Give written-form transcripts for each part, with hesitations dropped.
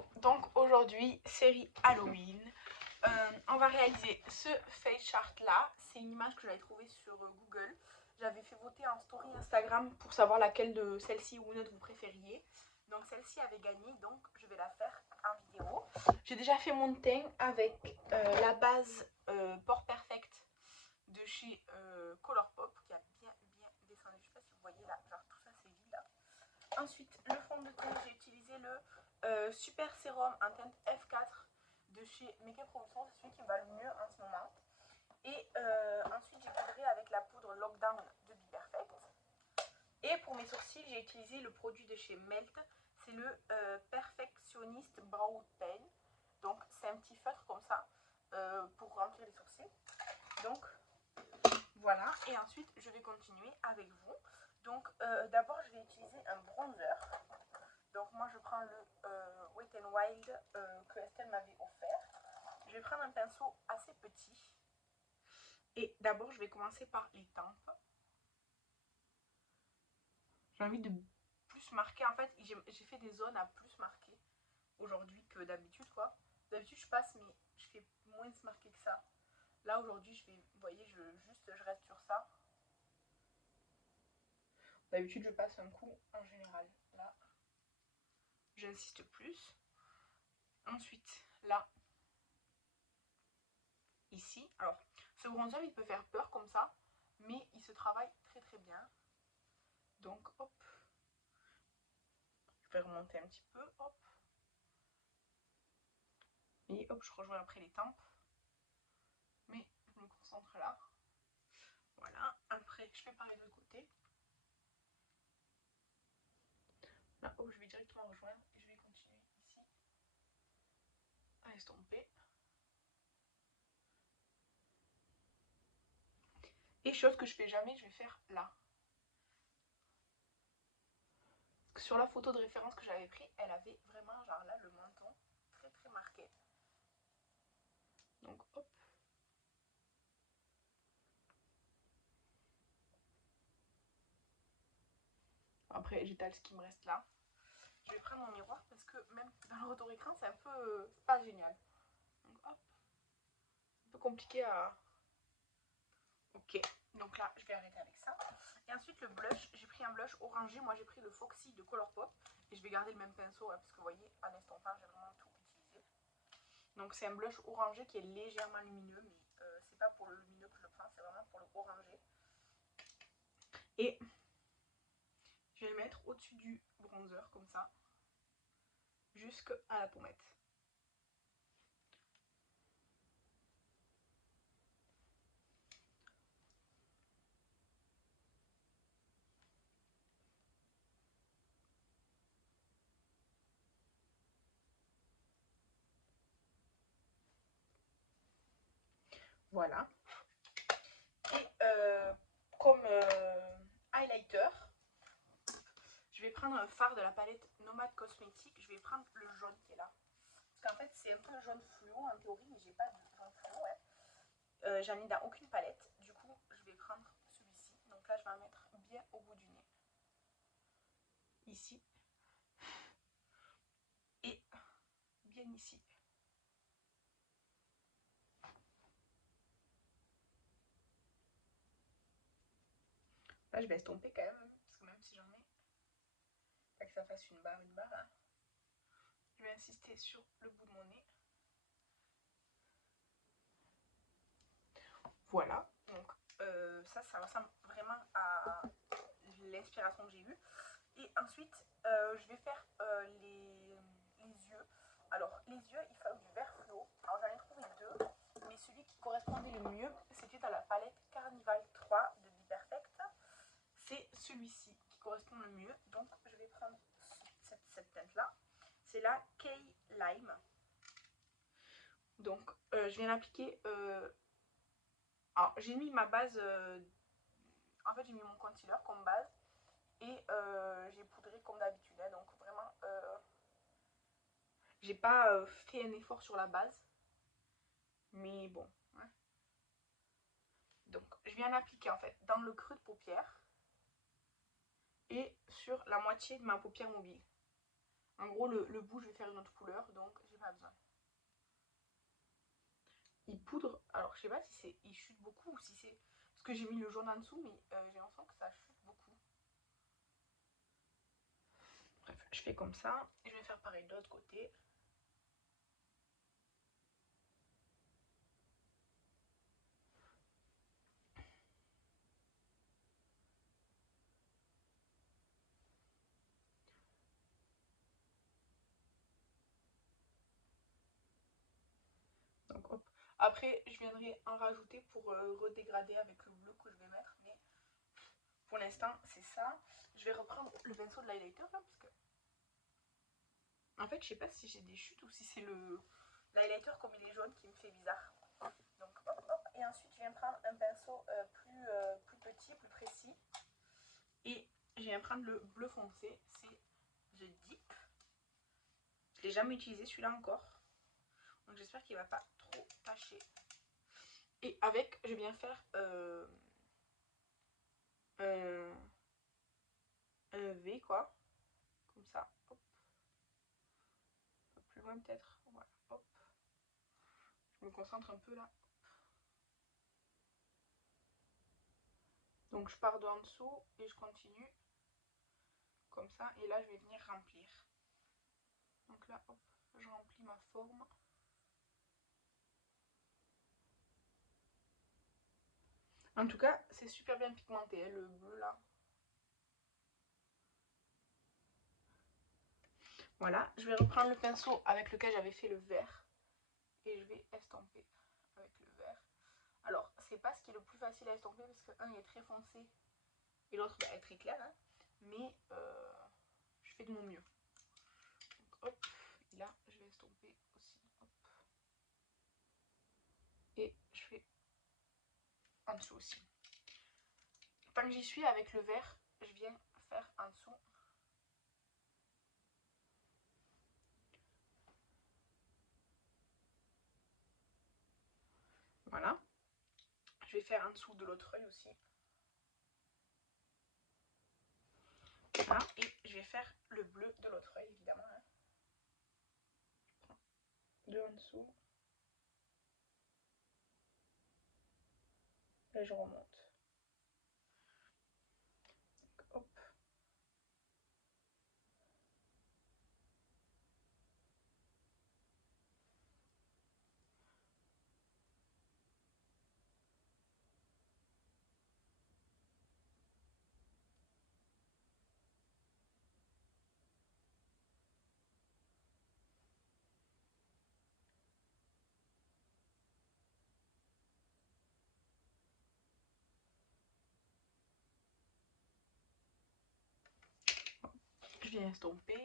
Hello, donc aujourd'hui, série Halloween. On va réaliser ce face chart là. C'est une image que j'avais trouvée sur Google. J'avais fait voter en story Instagram pour savoir laquelle de celle-ci ou une autre vous préfériez. Donc celle-ci avait gagné, donc je vais la faire en vidéo. J'ai déjà fait mon teint avec la base Pore Perfect de chez Colourpop qui a bien descendu. Je sais pas si vous voyez là, genre tout ça c'est vide là. Ensuite, le fond de teint, j'ai utilisé le Super Sérum en teinte F4 de chez Make Production, c'est celui qui me va le mieux en ce moment. Et ensuite, j'ai poudré avec la poudre Lockdown de Be Perfect. Et pour mes sourcils, j'ai utilisé le produit de chez Melt, c'est le Perfectionniste Brow Pen. Donc, c'est un petit feutre comme ça pour remplir les sourcils. Donc, voilà. Et ensuite, je vais continuer avec vous. Donc, d'abord, je vais utiliser un bronzer. Donc moi je prends le Wet n Wild que Estelle m'avait offert. Je vais prendre un pinceau assez petit. Et d'abord je vais commencer par les tempes. J'ai envie de plus marquer. En fait j'ai fait des zones à plus marquer aujourd'hui que d'habitude quoi. D'habitude je passe mais je fais moins marquer que ça. Là aujourd'hui je vais, vous voyez, je reste sur ça. D'habitude je passe un coup en général. Là j'insiste plus. Ensuite là. Ici, alors ce bronzer il peut faire peur comme ça, mais il se travaille très bien. Donc hop, je vais remonter un petit peu, hop. Et hop, je rejoins après les tempes. Mais je me concentre là. Voilà, après je fais pareil de l'autre côté. Là, hop, je vais directement rejoindre et je vais continuer ici à estomper. Et chose que je fais jamais, je vais faire là. Sur la photo de référence que j'avais pris, elle avait vraiment genre là le menton très marqué. Donc hop. Après j'étale ce qui me reste là. Je vais prendre mon miroir parce que même dans le retour écran c'est un peu pas génial. Donc hop. Un peu compliqué à... Ok, donc là je vais arrêter avec ça. Et ensuite le blush, j'ai pris un blush orangé. Moi j'ai pris le Foxy de Colourpop. Et je vais garder le même pinceau hein, parce que vous voyez à l'estompage j'ai vraiment tout utilisé. Donc c'est un blush orangé qui est légèrement lumineux. Mais c'est pas pour le lumineux que je le prends, c'est vraiment pour le orangé. Et je vais le mettre au-dessus du bronzer comme ça. Jusqu'à la pommette. Voilà. Et comme highlighter, je vais prendre un fard de la palette Nomad Cosmetics. Je vais prendre le jaune qui est là. Parce qu'en fait, c'est un peu un jaune fluo en théorie, mais j'ai pas de jaune fluo. Ouais. J'en ai dans aucune palette. Du coup, je vais prendre celui-ci. Donc là, je vais en mettre bien au bout du nez. Ici. Et bien ici. Là, je vais estomper quand même. Parce que même si j'en mets, pas que ça fasse une barre. Hein. Je vais insister sur le bout de mon nez. Voilà. Donc ça ressemble vraiment à l'inspiration que j'ai eue. Et ensuite, je vais faire les yeux. Alors, les yeux, il faut du vert fluo. Alors, j'en ai trouvé deux. Mais celui qui correspondait le mieux, c'était à la palette Carnival 3 de Be Perfect. C'est celui-ci qui correspond le mieux. Donc, je vais prendre cette teinte-là. C'est la Key Lime. Donc, je viens l'appliquer. Alors, j'ai mis ma base. En fait, j'ai mis mon concealer comme base. Et j'ai poudré comme d'habitude. Hein, donc, vraiment, j'ai pas fait un effort sur la base. Mais bon. Hein. Donc, je viens l'appliquer en fait dans le creux de paupière. Et sur la moitié de ma paupière mobile. En gros, le bout, je vais faire une autre couleur, donc j'ai pas besoin. Il poudre, alors je sais pas si c'est il chute beaucoup ou si c'est parce que j'ai mis le jaune en dessous, mais j'ai l'impression que ça chute beaucoup. Bref, je fais comme ça et je vais faire pareil de l'autre côté. Donc hop. Après, je viendrai en rajouter pour redégrader avec le bleu que je vais mettre, mais pour l'instant, c'est ça. Je vais reprendre le pinceau de l'highlighter là, parce que en fait, je sais pas si j'ai des chutes ou si c'est l'highlighter comme il est jaune qui me fait bizarre. Donc hop, hop. Et ensuite, je viens prendre un pinceau plus petit, plus précis. Et je viens prendre le bleu foncé, c'est The Deep. Je l'ai jamais utilisé celui-là encore. Donc j'espère qu'il va pas trop tacher. Et avec, je viens faire un V quoi. Comme ça. Hop. Un peu plus loin peut-être. Voilà. Hop. Je me concentre un peu là. Donc je pars de en dessous et je continue. Comme ça. Et là je vais venir remplir. Donc là, hop, je remplis ma forme. En tout cas, c'est super bien pigmenté, hein, le bleu là. Voilà, je vais reprendre le pinceau avec lequel j'avais fait le vert. Et je vais estomper avec le vert. Alors, c'est pas ce qui est le plus facile à estomper parce que un est très foncé et l'autre est très clair. Hein, mais je fais de mon mieux. Donc, hop, et là, je vais estomper aussi. Hop. Et je fais en dessous aussi. Tant que j'y suis avec le vert, je viens faire en dessous. Voilà. Je vais faire en dessous de l'autre œil aussi. Voilà. Et je vais faire le bleu de l'autre œil, évidemment. Hein. Deux en dessous. Et je remonte. Donc, hop. Je viens estomper.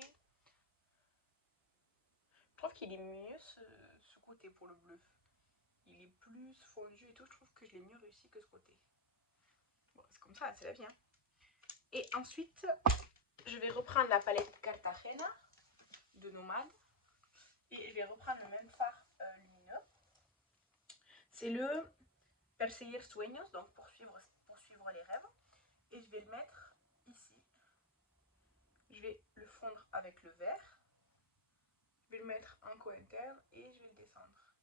Je trouve qu'il est mieux ce côté pour le bleu. Il est plus fondu et tout. Je trouve que je l'ai mieux réussi que ce côté. Bon, c'est comme ça, c'est la vie. Hein. Et ensuite, je vais reprendre la palette Cartagena de Nomade. Et je vais reprendre le même fard lumineux. C'est le Perseguir Sueños, donc poursuivre les rêves. Et je vais le mettre ici. Je vais le fondre avec le vert. Je vais le mettre en coin interne et je vais le descendre.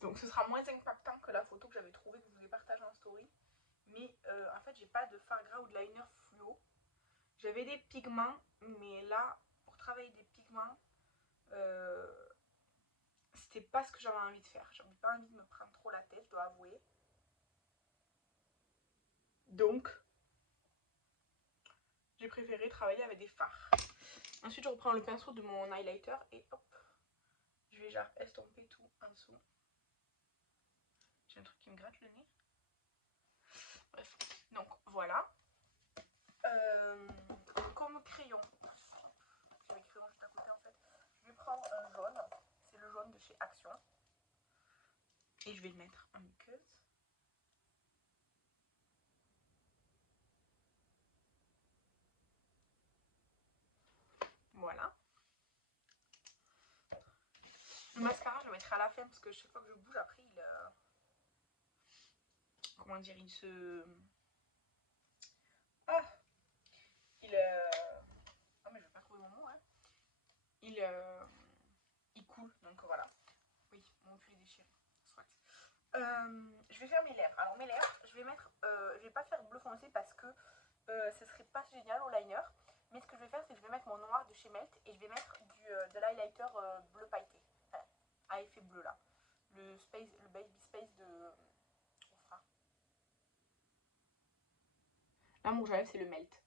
Donc ce sera moins impactant que la photo que j'avais trouvée, que je vous ai partagée en story. Mais en fait, j'ai pas de fard gras ou de liner fluo. J'avais des pigments, mais là, pour travailler des pigments, c'était pas ce que j'avais envie de faire. J'avais pas envie de me prendre trop la tête, je dois avouer. Donc, j'ai préféré travailler avec des fards. Ensuite, je reprends le pinceau de mon highlighter et hop, je vais genre estomper tout en dessous. J'ai un truc qui me gratte le nez. Bref, donc voilà. Comme crayon, j'ai mes crayons juste à côté en fait. Je vais prendre un jaune, c'est le jaune de chez Action. Et je vais le mettre en muqueuse. Voilà. Le mascara, je le mettrai à la fin parce que chaque fois que je bouge, après, comment dire, il se... Ah il Je vais faire mes lèvres. Alors mes lèvres, je vais pas faire bleu foncé parce que ce serait pas génial au liner. Mais ce que je vais faire, c'est que je vais mettre mon noir de chez Melt et je vais mettre de l'highlighter bleu pailleté. Enfin, à effet bleu là. Le Baby Space de Ofra. Là, mon rouge à lèvres, c'est le Melt.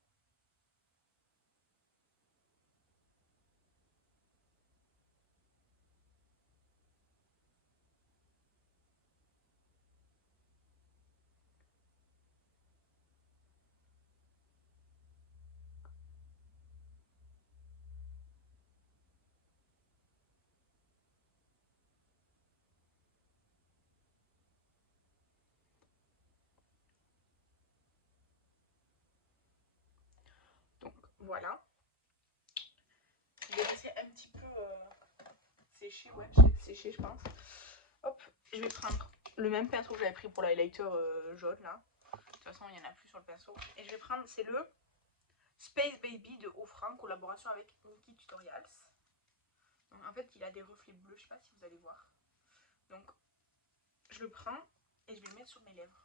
Donc voilà. Je vais laisser un petit peu sécher, ouais, sécher je pense. Hop, je vais prendre le même pinceau que j'avais pris pour l'highlighter jaune là. De toute façon, il n'y en a plus sur le pinceau. Et je vais prendre, c'est le Space Baby de Ofra en collaboration avec Nikki Tutorials. Donc, en fait, il a des reflets bleus, je sais pas si vous allez voir. Donc, je le prends et je vais le mettre sur mes lèvres.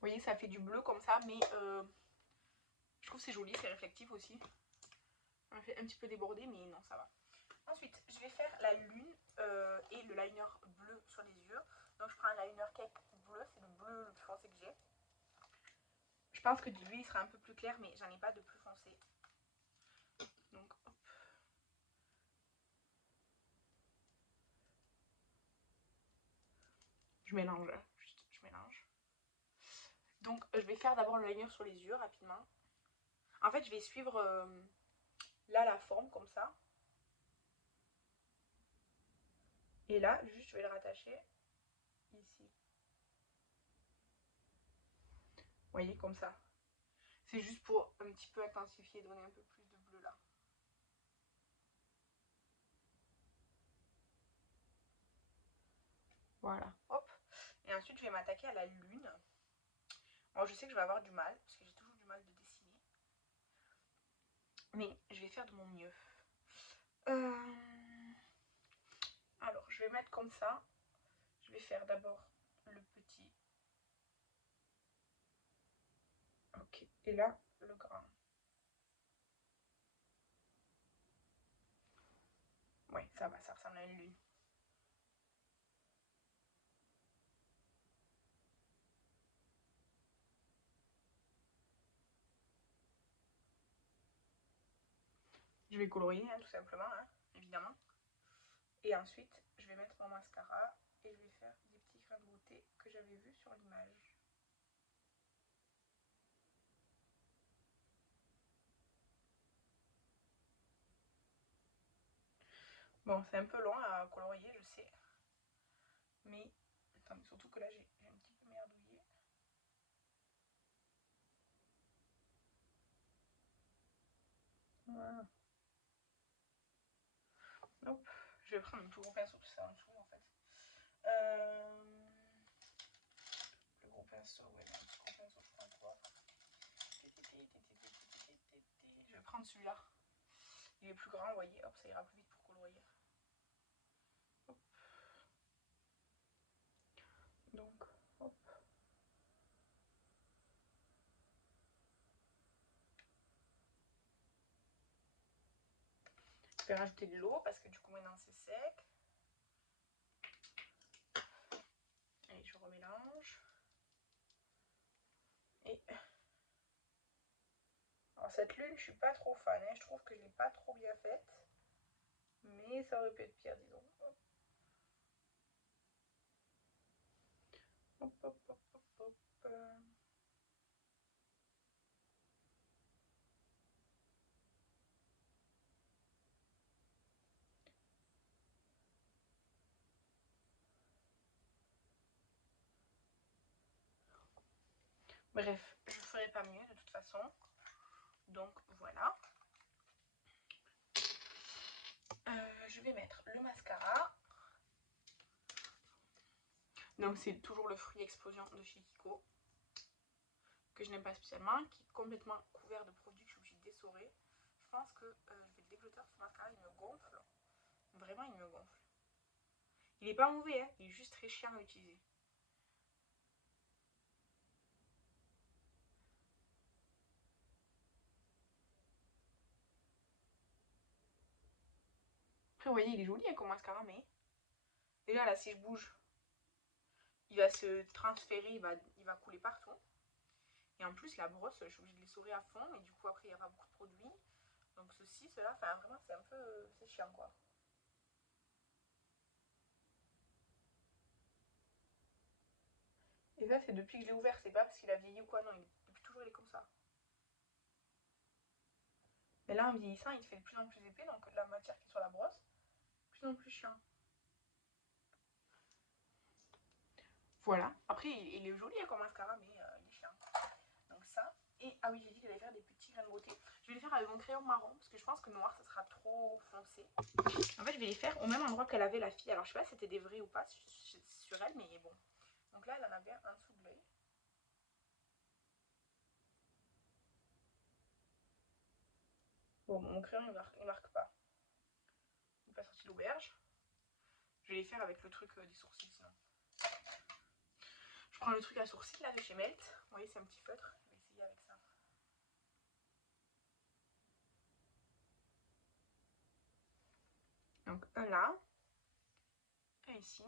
Vous voyez, ça fait du bleu comme ça, mais je trouve c'est joli, c'est réflectif aussi. On fait un petit peu débordé, mais non, ça va. Ensuite, je vais faire la lune et le liner bleu sur les yeux. Donc, je prends un liner cake bleu, c'est le bleu le plus foncé que j'ai. Je pense que lui, il sera un peu plus clair, mais j'en ai pas de plus foncé. Donc, hop. Je mélange, juste, je mélange. Donc, je vais faire d'abord le liner sur les yeux rapidement. En fait, je vais suivre là la forme comme ça. Et là, juste, je vais le rattacher ici. Vous voyez, comme ça. C'est juste pour un petit peu intensifier, donner un peu plus de bleu là. Voilà, hop. Et ensuite, je vais m'attaquer à la lune. Moi, je sais que je vais avoir du mal, parce que j'ai toujours du mal de dessiner. Mais je vais faire de mon mieux. Alors, je vais mettre comme ça. Je vais faire d'abord le petit. Ok, et là, le grand. Oui, ça va, ça ressemble à une lune. Je vais colorier, hein, tout simplement, hein, évidemment. Et ensuite, je vais mettre mon mascara et je vais faire des petits grains de beauté que j'avais vus sur l'image. Bon, c'est un peu long à colorier, je sais. Mais, attendez, surtout que là, j'ai un petit peu merdouillé. Voilà. Hop, je vais prendre un tout gros pinceau, tout ça en dessous, en fait. Le gros pinceau, ouais, le gros pinceau, je prends quoi? Je vais prendre celui-là. Il est plus grand, vous voyez, hop, ça ira plus vite pour colorier. Hop. Donc, hop. Je vais rajouter de l'eau parce que du coup maintenant c'est sec. Allez, je remélange. Et alors cette lune, je suis pas trop fan, hein. Je trouve que je l'ai pas trop bien faite. Mais ça aurait pu être pire, disons. Hop, hop, hop, hop, hop. Bref, je ferai pas mieux de toute façon. Donc voilà. Je vais mettre le mascara. Donc c'est toujours le fruit explosion de chez Kiko, que je n'aime pas spécialement, qui est complètement couvert de produits que je suis obligée de dessorer. Je pense que je vais le déglutir, ce mascara, il me gonfle. Vraiment, il me gonfle. Il est pas mauvais, hein, il est juste très chiant à utiliser. Après, vous voyez, il est joli hein, comme mascara, mais déjà là, si je bouge, il va se transférer, il va couler partout. Et en plus, la brosse, je suis obligée de l'essorer à fond, et du coup, après, il n'y a pas beaucoup de produits. Donc ceci, cela, enfin vraiment, c'est un peu, c'est chiant quoi. Et ça, c'est depuis que je l'ai ouvert, c'est pas parce qu'il a vieilli ou quoi, non, depuis toujours, il est comme ça. Mais là, en vieillissant, il se fait de plus en plus épais, donc la matière qui est sur la brosse, de plus en plus chiant. Voilà. Après, il est joli hein, comme mascara, mais il est chiant. Donc ça. Et ah oui, j'ai dit que j'allais faire des petits grains de beauté. Je vais les faire avec mon crayon marron parce que je pense que noir ça sera trop foncé. En fait, je vais les faire au même endroit qu'elle avait la fille. Alors je sais pas si c'était des vrais ou pas sur elle, mais bon. Donc là, elle en a bien en dessous de l'œil. Bon, mon crayon il marque pas. Il n'est pas sorti l'auberge. Je vais les faire avec le truc des sourcils sinon. Je prends le truc à sourcils là de chez Melt. Vous voyez, c'est un petit feutre. Je vais essayer avec ça. Donc un là, un ici.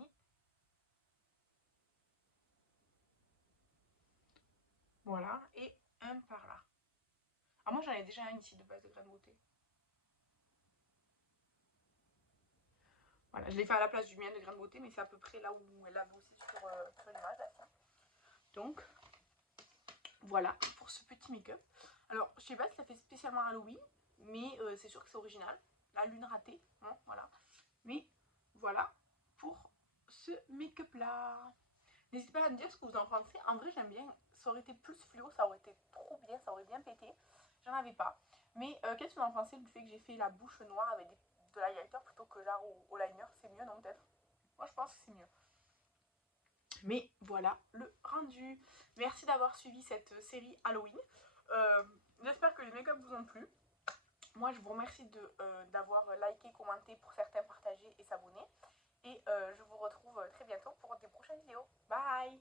Voilà, et un par là. Ah, moi j'en ai déjà un ici de base de grain de beauté. Voilà, je l'ai fait à la place du mien de grain de beauté, mais c'est à peu près là où elle avait aussi sur l'image. Donc, voilà pour ce petit make-up. Alors, je sais pas si ça fait spécialement Halloween, mais c'est sûr que c'est original. La lune ratée, hein, voilà. Mais voilà pour ce make-up là. N'hésitez pas à me dire ce que vous en pensez. En vrai, j'aime bien. Ça aurait été plus fluo, ça aurait été trop bien, ça aurait bien pété. J'en avais pas. Mais qu'est-ce que vous en pensez du fait que j'ai fait la bouche noire avec de l'highlighter plutôt que genre au liner? C'est mieux, non, peut-être? Moi, je pense que c'est mieux. Mais voilà le rendu. Merci d'avoir suivi cette série Halloween. J'espère que les make-up vous ont plu. Moi, je vous remercie d'avoir liké, commenté, pour certains partagé et s'abonner. Et je vous retrouve très bientôt pour des prochaines vidéos. Bye!